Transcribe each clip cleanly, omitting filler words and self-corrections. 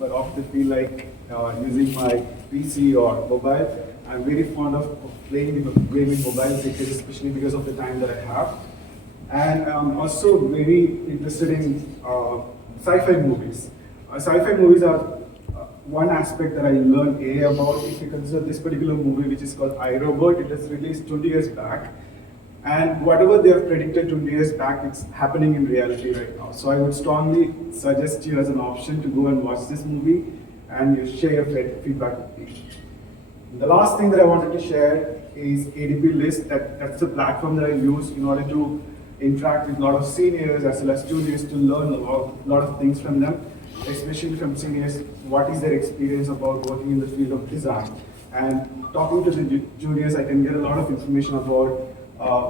but often feel like using my PC or mobile. I'm very fond of playing gaming mobile games, especially because of the time that I have. And I'm also very interested in sci-fi movies. Sci-fi movies are one aspect that I learned about. If you consider this particular movie, which is called I, Robot, it was released 20 years back. And whatever they have predicted 20 years back, it's happening in reality right now. So I would strongly suggest you as an option to go and watch this movie and you share your feedback with me. The last thing that I wanted to share is ADP List. That's the platform that I use in order to interact with a lot of seniors as well as juniors to learn a lot of things from them, especially from seniors, what is their experience about working in the field of design. And talking to the juniors, I can get a lot of information about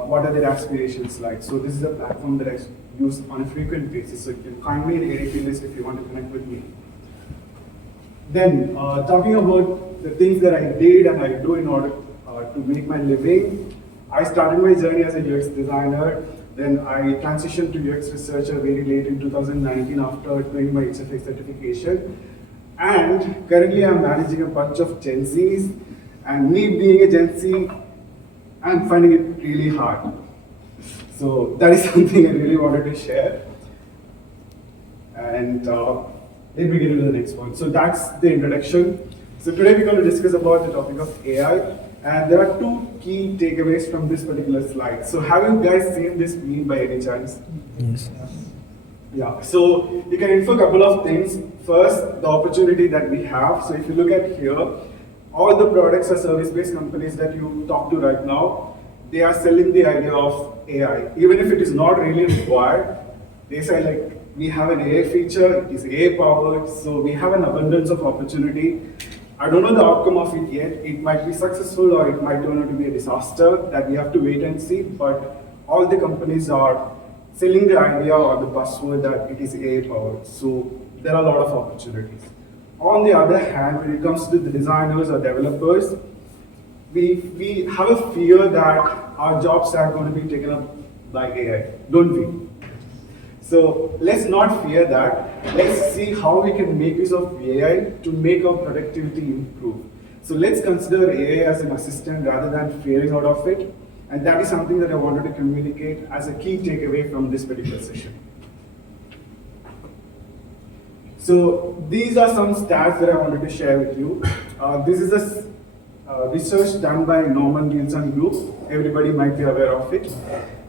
what are their aspirations like. So this is a platform that I use on a frequent basis. So you can find me in ADP List if you want to connect with me. Then, talking about the things that I did and I do in order to make my living, I started my journey as a UX designer. Then I transitioned to UX researcher very late in 2019 after doing my HFA certification. And currently I'm managing a bunch of Gen Zs. And me being a Gen Z, I'm finding it really hard. So that is something I really wanted to share. And let me get into the next one. So that's the introduction. So today we're going to discuss about the topic of AI. And there are two key takeaways from this particular slide. So have you guys seen this meme by any chance? Yes. Yeah, so you can infer a couple of things. First, the opportunity that we have. So if you look at here, all the products or service-based companies that you talk to right now, they are selling the idea of AI. Even if it is not really required, they say like, we have an AI feature, it is AI powered, so we have an abundance of opportunity. I don't know the outcome of it yet. It might be successful or it might turn out to be a disaster that we have to wait and see, but all the companies are selling the idea or the buzzword that it is AI powered. So there are a lot of opportunities. On the other hand, when it comes to the designers or developers, we have a fear that our jobs are going to be taken up by AI, don't we? So let's not fear that. Let's see how we can make use of AI to make our productivity improve. So let's consider AI as an assistant rather than fearing out of it. And that is something that I wanted to communicate as a key takeaway from this particular session. So these are some stats that I wanted to share with you. This is a research done by Norman Nielsen Group. Everybody might be aware of it.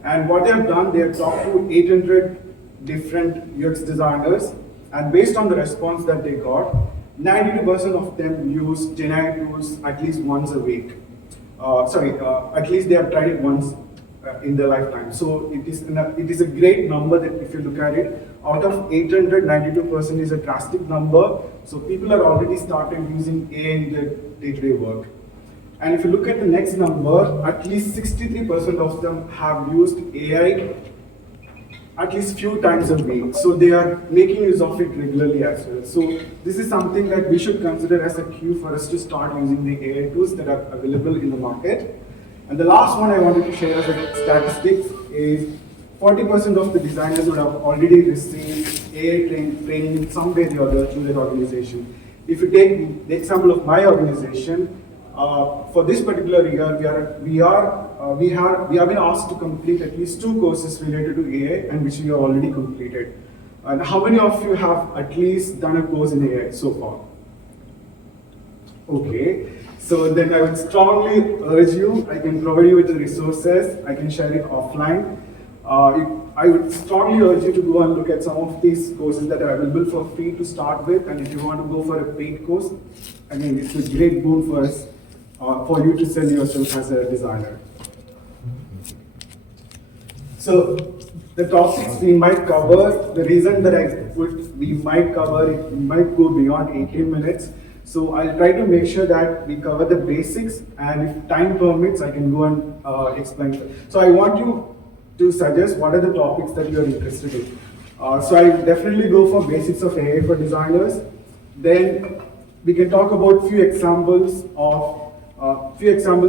And what they have done, they have talked to 800 different UX designers, and based on the response that they got, 92% of them use GenAI tools at least once a week. At least they have tried it once in their lifetime. So it is a great number that if you look at it, out of 800, 92% is a drastic number. So people are already started using AI in their day-to-day work. And if you look at the next number, at least 63% of them have used AI at least few times a week. So they are making use of it regularly as well. So this is something that we should consider as a cue for us to start using the AI tools that are available in the market. And the last one I wanted to share as a statistics is 40% of the designers would have already received AI training in some way or other through their organization. If you take the example of my organization, for this particular year, we have been asked to complete at least 2 courses related to AI, and which we have already completed. And how many of you have at least done a course in AI so far? Okay, so then I would strongly urge you, I can provide you with the resources, I can share it offline. I would strongly urge you to go and look at some of these courses that are available for free to start with, and if you want to go for a paid course, again, it's a great boon for us, for you to sell yourself as a designer. So the topics we might cover, the reason that I put we might cover, it might go beyond 18 minutes. So I'll try to make sure that we cover the basics, and if time permits, I can go and explain. So I want you to suggest what are the topics that you are interested in. So I definitely go for basics of AI for designers. Then we can talk about few examples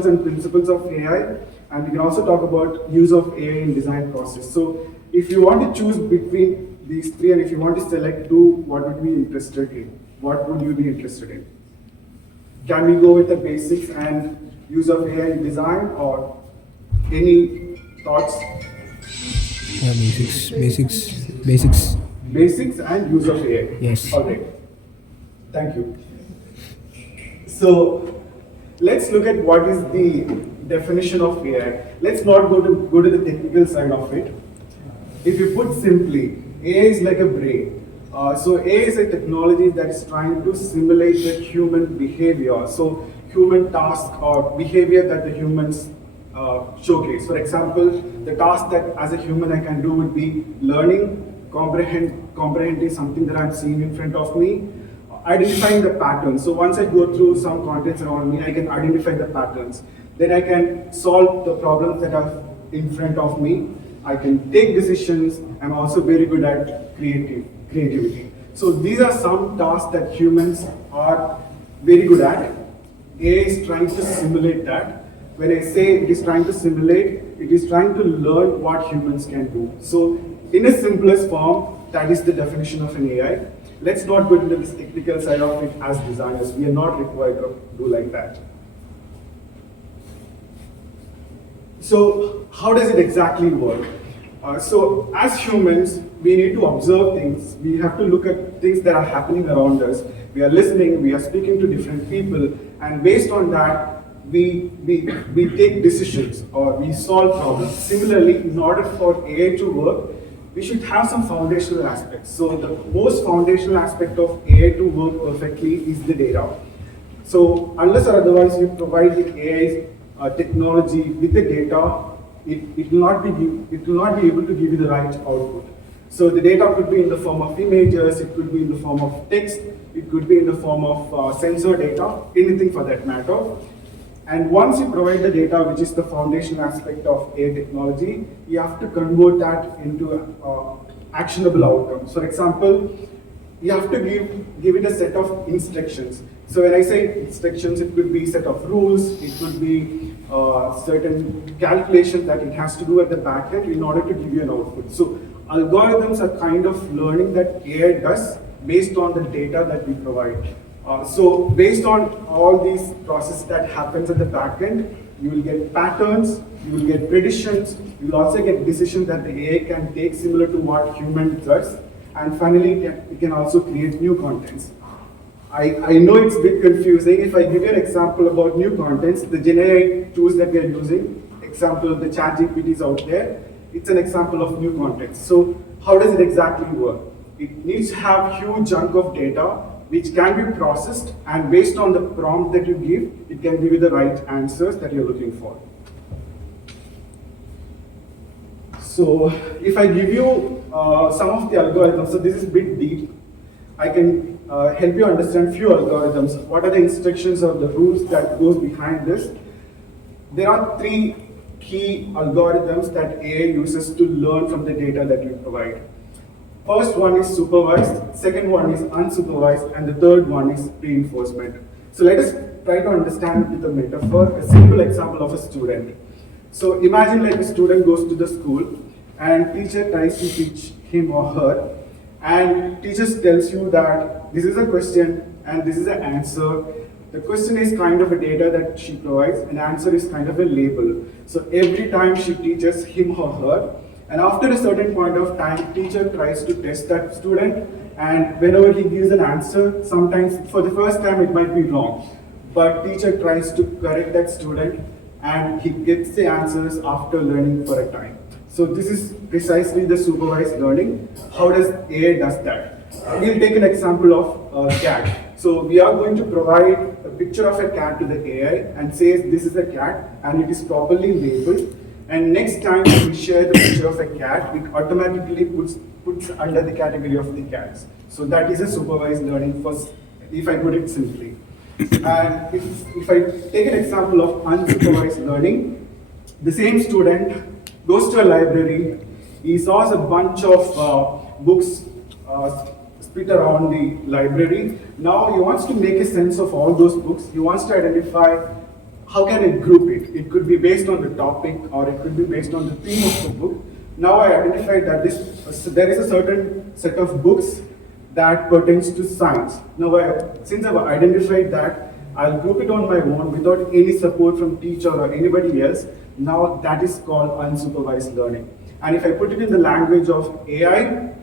and principles of AI, and we can also talk about use of AI in design process. So if you want to choose between these three, and if you want to select 2, what would be interested in? what would you be interested in? Can we go with the basics and use of AI in design, or any thoughts? Yeah, basics. Basics and use of AI. Yes. All right. Thank you. So let's look at what is the definition of AI. Let's not go to the technical side of it. If you put simply, AI is like a brain. So AI is a technology that is trying to simulate the human behavior. So human task or behavior that the humans showcase. For example, the task that as a human I can do would be learning, comprehending something that I'm seeing in front of me, identifying the patterns. So once I go through some contents around me, I can identify the patterns. Then I can solve the problems that are in front of me. I can take decisions. I'm also very good at creativity. So these are some tasks that humans are very good at. AI is trying to simulate that. When I say it is trying to simulate, it is trying to learn what humans can do. So in a simplest form, that is the definition of an AI. Let's not go into this technical side of it as designers. We are not required to do like that. So how does it exactly work? So as humans, we need to observe things. We have to look at things that are happening around us. We are listening, we are speaking to different people, and based on that, we take decisions or we solve problems. Similarly, in order for AI to work, we should have some foundational aspects. So the most foundational aspect of AI to work perfectly is the data. So unless or otherwise you provide the AI technology with the data, it will not be able to give you the right output. So the data could be in the form of images, it could be in the form of text, it could be in the form of sensor data, anything for that matter. And once you provide the data, which is the foundational aspect of AI technology, you have to convert that into actionable outcomes. For example, you have to give it a set of instructions. So when I say instructions, it could be a set of rules, it could be certain calculations that it has to do at the back end in order to give you an output. So algorithms are kind of learning that AI does based on the data that we provide. So based on all these processes that happens at the back end, you will get patterns, you will get predictions, you will also get decisions that the AI can take similar to what human does, and finally it can also create new contents. I know it's a bit confusing. If I give you an example about new contents, the GenAI tools that we are using, example, the ChatGPT is out there, it's an example of new contents. So how does it exactly work? It needs to have huge chunk of data which can be processed, and based on the prompt that you give, it can give you the right answers that you're looking for. So if I give you some of the algorithms, so this is a bit deep, I can help you understand few algorithms. What are the instructions or the rules that goes behind this? There are three key algorithms that AI uses to learn from the data that you provide. First one is supervised, second one is unsupervised, and the third one is reinforcement. So let us try to understand with a metaphor, a simple example of a student. So imagine like a student goes to the school and teacher tries to teach him or her, and teacher tells you that this is a question and this is an answer. The question is kind of a data that she provides, and answer is kind of a label. So every time she teaches him or her, and after a certain point of time, teacher tries to test that student, and whenever he gives an answer, sometimes for the first time it might be wrong, but teacher tries to correct that student and he gets the answers after learning for a time. So this is precisely the supervised learning. How does AI does that? We'll take an example of a cat. So we are going to provide a picture of a cat to the AI and says this is a cat and it is properly labeled. And next time we share the picture of a cat, it automatically puts under the category of the cats. So that is a supervised learning first, if I put it simply. And if I take an example of unsupervised learning, the same student goes to a library, he saws a bunch of books split around the library. Now he wants to make a sense of all those books. He wants to identify how can I group it? It could be based on the topic or it could be based on the theme of the book. Now I identified that there is a certain set of books that pertains to science. Now, since I've identified that, I'll group it on my own without any support from teacher or anybody else. Now that is called unsupervised learning. And if I put it in the language of AI,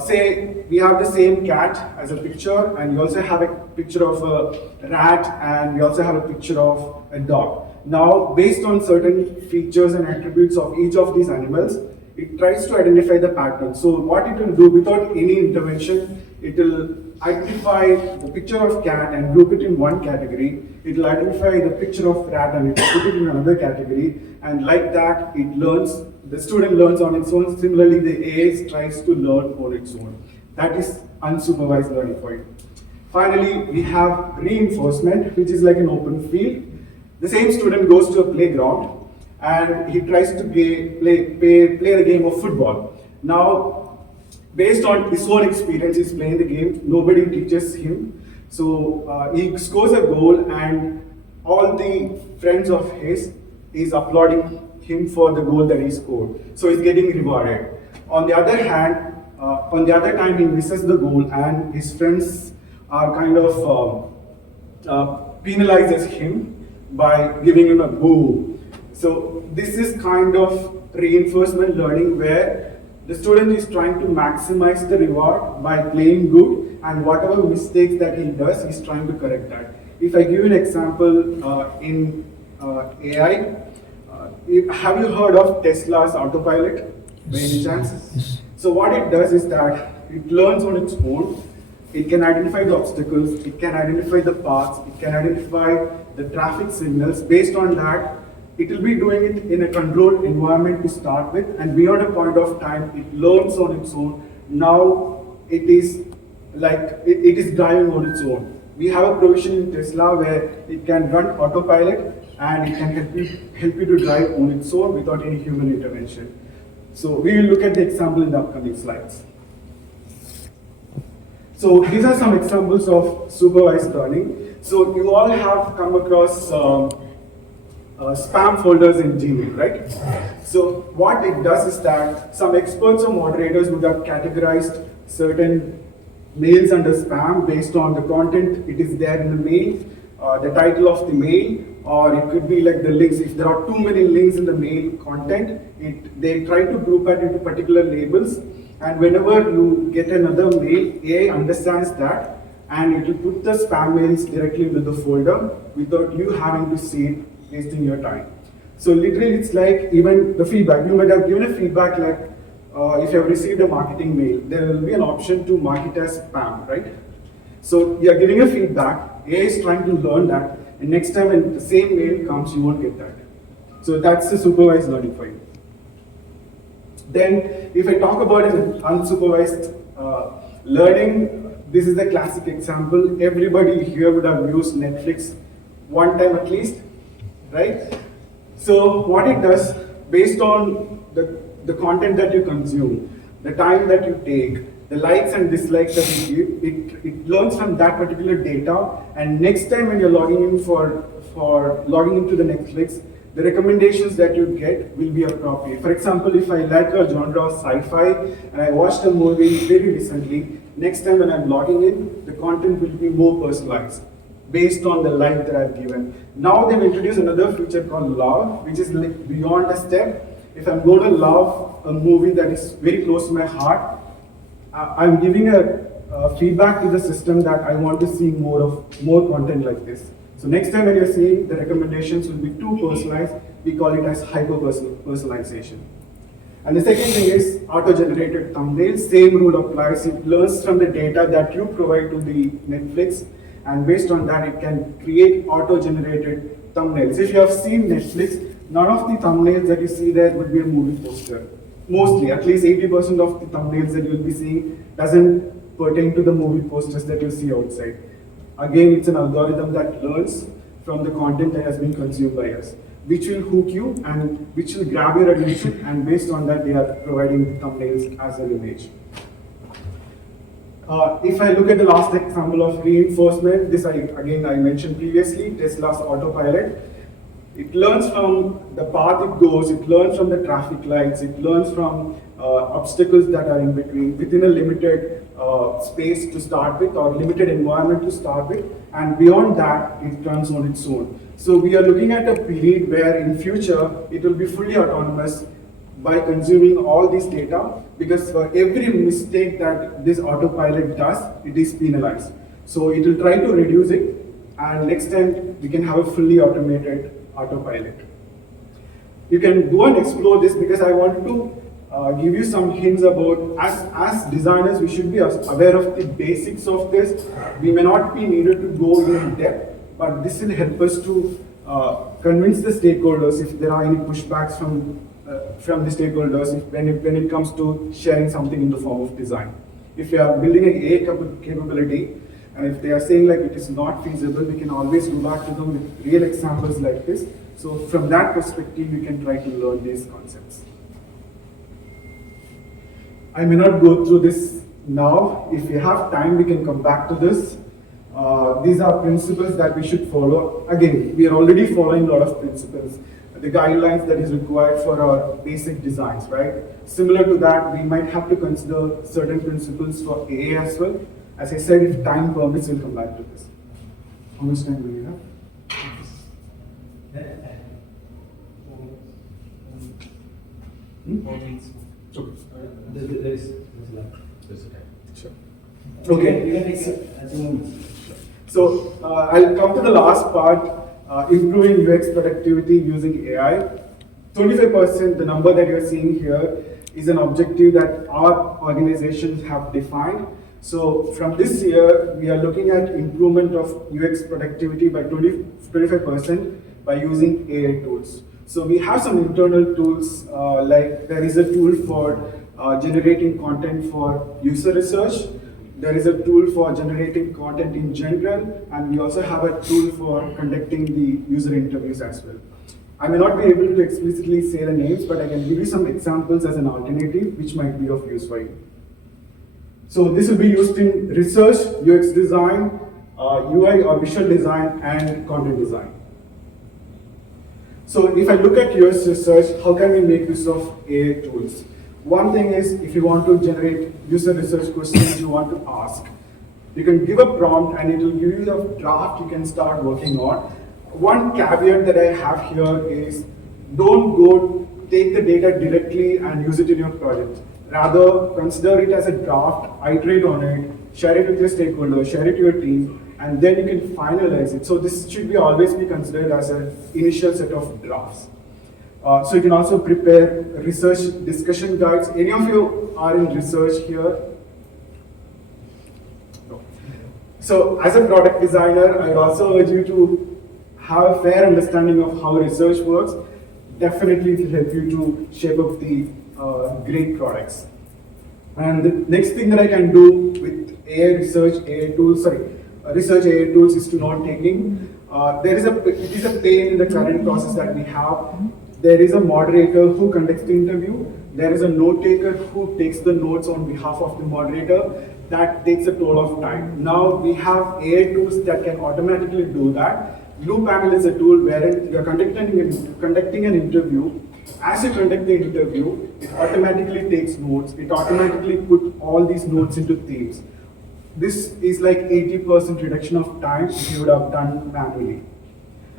say we have the same cat as a picture, and we also have a picture of a rat, and we also have a picture of a dog. Now, based on certain features and attributes of each of these animals, it tries to identify the pattern. So what it will do without any intervention, it will identify the picture of cat and group it in one category. It will identify the picture of rat and it will put it in another category. And like that, it learns, the student learns on its own. Similarly, the AI tries to learn on its own. That is unsupervised learning for you. Finally, we have reinforcement, which is like an open field. The same student goes to a playground and he tries to play a game of football. Now, based on his own experience, he's playing the game, nobody teaches him. So he scores a goal and all the friends of his is applauding him for the goal that he scored. So he's getting rewarded. On the other hand, on the other time he misses the goal and his friends are kind of penalizes him by giving him a boo. So this is kind of reinforcement learning where the student is trying to maximize the reward by playing good, and whatever mistakes that he does, he's trying to correct that. If I give an example in AI, have you heard of Tesla's autopilot by any chance? Yes. So what it does is that it learns on its own. It can identify the obstacles, it can identify the paths, it can identify the traffic signals. Based on that, it will be doing it in a controlled environment to start with, and beyond a point of time, it learns on its own. Now it is like it is driving on its own. We have a provision in Tesla where it can run autopilot and it can help you to drive on its own without any human intervention. So we will look at the example in the upcoming slides. So these are some examples of supervised learning. So you all have come across spam folders in Gmail, right? So what it does is that some experts or moderators would have categorized certain mails under spam based on the content it is there in the mail, the title of the mail, or it could be like the links. If there are too many links in the mail content, they try to group it into particular labels. And whenever you get another mail, AI understands that and it will put the spam mails directly into the folder without you having to see it, wasting your time. So literally it's like even the feedback. You might have given a feedback like if you have received a marketing mail, there will be an option to mark it as spam, right? So you are giving a feedback, AI is trying to learn that, and next time when the same mail comes, you won't get that. So that's the supervised learning for you. Then, if I talk about an unsupervised learning, this is the classic example. Everybody here would have used Netflix one time at least, right? So what it does, based on the content that you consume, the time that you take, the likes and dislikes that you give, it learns from that particular data, and next time when you're logging in for logging into the Netflix, the recommendations that you get will be appropriate. For example, if I like a genre of sci-fi and I watched a movie very recently, next time when I'm logging in, the content will be more personalized based on the like that I've given. Now they've introduced another feature called love, which is like beyond a step. If I'm going to love a movie that is very close to my heart, I'm giving a feedback to the system that I want to see more content like this. So next time when you're seeing the recommendations will be too personalized, we call it as hyper-personalization. And the second thing is auto-generated thumbnails. Same rule applies. It learns from the data that you provide to the Netflix, and based on that, it can create auto-generated thumbnails. If you have seen Netflix, none of the thumbnails that you see there would be a movie poster. Mostly, at least 80% of the thumbnails that you'll be seeing doesn't pertain to the movie posters that you see outside. Again, it's an algorithm that learns from the content that has been consumed by us, which will hook you and which will grab your attention, and based on that, they are providing thumbnails as an image. If I look at the last example of reinforcement, this I mentioned previously, Tesla's autopilot. It learns from the path it goes, it learns from the traffic lights, it learns from obstacles that are in between within a limited space to start with or limited environment to start with, and beyond that it runs on its own. So we are looking at a period where in future it will be fully autonomous by consuming all this data, because for every mistake that this autopilot does, it is penalized. So it will try to reduce it, and next time we can have a fully automated autopilot. You can go and explore this, because I want to give you some hints about, as designers, we should be aware of the basics of this. We may not be needed to go in depth, but this will help us to convince the stakeholders if there are any pushbacks from the stakeholders when it comes to sharing something in the form of design. If we are building an AI capability, and if they are saying like it is not feasible, we can always go back to them with real examples like this. So from that perspective, you can try to learn these concepts. I may not go through this now. If you have time, we can come back to this. These are principles that we should follow. Again, we are already following a lot of principles. The guidelines that is required for our basic designs, right? Similar to that, we might have to consider certain principles for AA as well. As I said, if time permits, we'll come back to this. How much time do we have? Sure. Okay. So I'll come to the last part, improving UX productivity using AI. 25%, the number that you're seeing here, is an objective that our organizations have defined. So from this year, we are looking at improvement of UX productivity by 25% by using AI tools. So we have some internal tools, like there is a tool for generating content for user research. There is a tool for generating content in general, and we also have a tool for conducting the user interviews as well. I may not be able to explicitly say the names, but I can give you some examples as an alternative which might be of use for you. So this will be used in research, UX design, UI or visual design, and content design. So if I look at UX research, how can we make use of AI tools? One thing is, if you want to generate user research questions you want to ask, you can give a prompt and it will give you a draft you can start working on. One caveat that I have here is, don't go take the data directly and use it in your project. Rather, consider it as a draft, iterate on it, share it with your stakeholders, share it to your team, and then you can finalize it. So this should always be considered as an initial set of drafts. So you can also prepare research discussion guides. Any of you are in research here? No. So as a product designer, I'd also urge you to have a fair understanding of how research works. Definitely it will help you to shape up the great products. And the next thing that I can do with research AI tools is to note taking. It is a pain in the current process that we have. There is a moderator who conducts the interview. There is a note taker who takes the notes on behalf of the moderator. That takes a toll of time. Now we have AI tools that can automatically do that. Panel is a tool wherein you are conducting an interview. As you conduct the interview, it automatically takes notes. It automatically puts all these notes into themes. This is like 80% reduction of time if you would have done manually.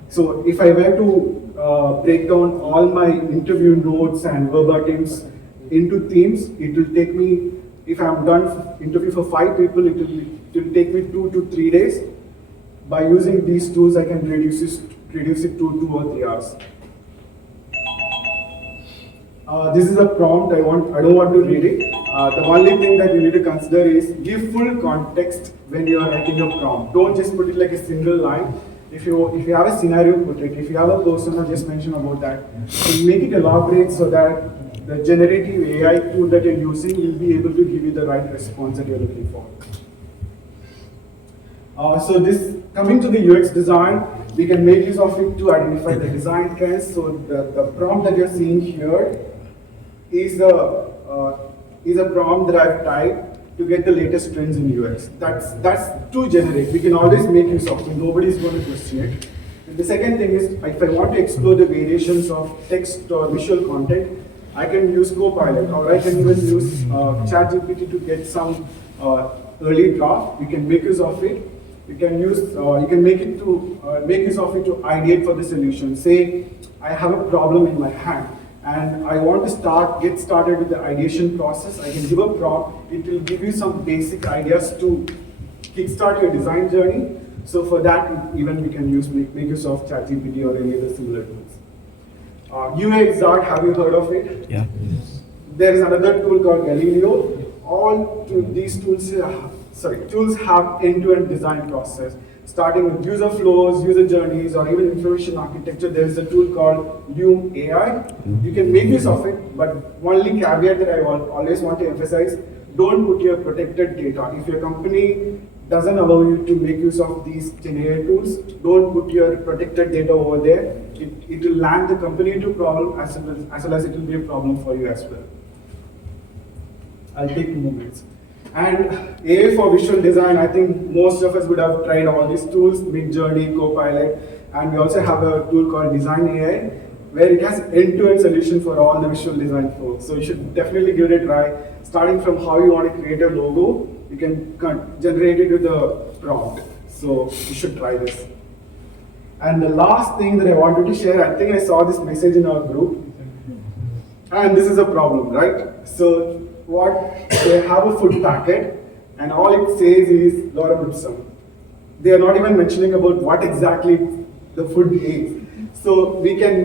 So if I were to break down all my interview notes and verbatims into themes, it will take me, if I'm done interview for 5 people, it will take me 2 to 3 days. By using these tools, I can reduce it to 2 or 3 hours. This is a prompt. I don't want to read it. The only thing that you need to consider is give full context when you are writing a prompt. Don't just put it like a single line. If you have a scenario, put it. If you have a persona, just mention about that. So make it elaborate so that the generative AI tool that you're using will be able to give you the right response that you're looking for. So this, coming to the UX design, we can make use of it to identify the design trends. So the prompt that you're seeing here is a prompt that I've typed to get the latest trends in UX. That's too generic. We can always make use of it. Nobody's going to question it. And the second thing is, if I want to explore the variations of text or visual content, I can use Copilot, or I can even use ChatGPT to get some early draft. You can make use of it. You can use, you can make it to make use of it to ideate for the solution. Say, I have a problem in my hand, and I want to get started with the ideation process. I can give a prompt. It will give you some basic ideas to kickstart your design journey. So for that, even we can make use of ChatGPT or any other similar tools. UXart, have you heard of it? Yeah. There is another tool called Galileo. All these tools, tools have end-to-end design process. Starting with user flows, user journeys, or even information architecture, there is a tool called Loom AI. You can make use of it, but only caveat that I always want to emphasize, don't put your protected data. If your company doesn't allow you to make use of these GenAI tools, don't put your protected data over there. It will land the company into a problem as well as it will be a problem for you as well. I'll take 2 minutes. And AI for visual design, I think most of us would have tried all these tools, Midjourney, Copilot, and we also have a tool called Design AI, where it has end-to-end solution for all the visual design flow. So you should definitely give it a try. Starting from how you want to create a logo, you can generate it with a prompt. So you should try this. And the last thing that I wanted to share, I think I saw this message in our group, and this is a problem, right? So they have a food packet, and all it says is lorem ipsum. They are not even mentioning about what exactly the food is. So we can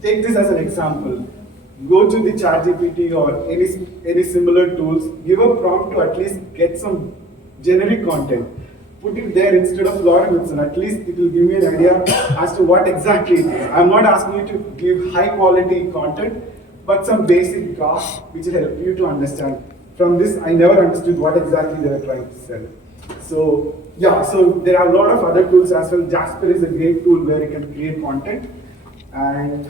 take this as an example. Go to the ChatGPT or any similar tools, give a prompt to at least get some generic content. Put it there instead of lorem ipsum. At least it will give me an idea as to what exactly it is. I'm not asking you to give high quality content, but some basic graph which will help you to understand. From this, I never understood what exactly they were trying to sell. So yeah, so there are a lot of other tools as well. Jasper is a great tool where you can create content. And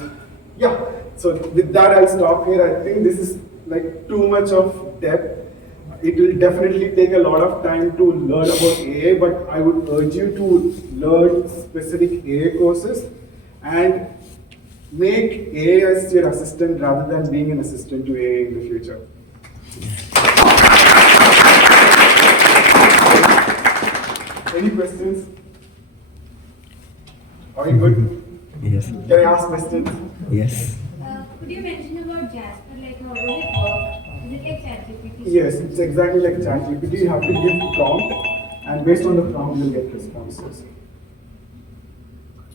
yeah, so with that I'll stop here. I think this is like too much of depth. It will definitely take a lot of time to learn about AI, but I would urge you to learn specific AI courses and make AI as your assistant rather than being an assistant to AI in the future. Any questions? Are you good? Yes. Can I ask questions? Yes. Could you mention about Jasper, like how does it work? Is it like ChatGPT? Yes, it's exactly like ChatGPT. You have to give prompt, and based on the prompt, you'll get responses.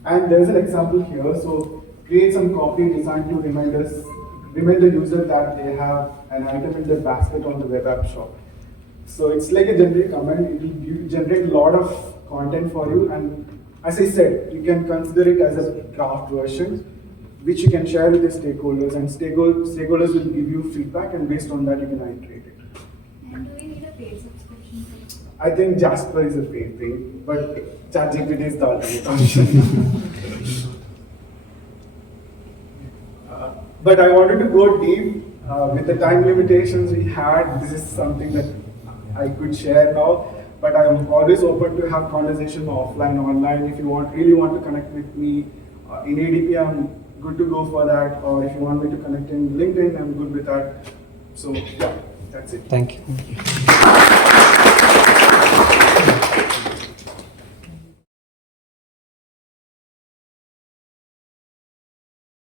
And there's an example here. So create some copy designed to remind the user that they have an item in their basket on the web app shop. So it's like a generic command. It will generate a lot of content for you, and as I said, you can consider it as a draft version, which you can share with the stakeholders, and stakeholders will give you feedback, and based on that, you can iterate it. And do we need a paid subscription for this? I think Jasper is a paid thing, but ChatGPT is the alternate option. But I wanted to go deep. With the time limitations we had, this is something that I could share now. But I am always open to have conversation offline, online. If you really want to connect with me in ADP, I'm good to go for that. Or if you want me to connect in LinkedIn, I'm good with that. So yeah, that's it. Thank you.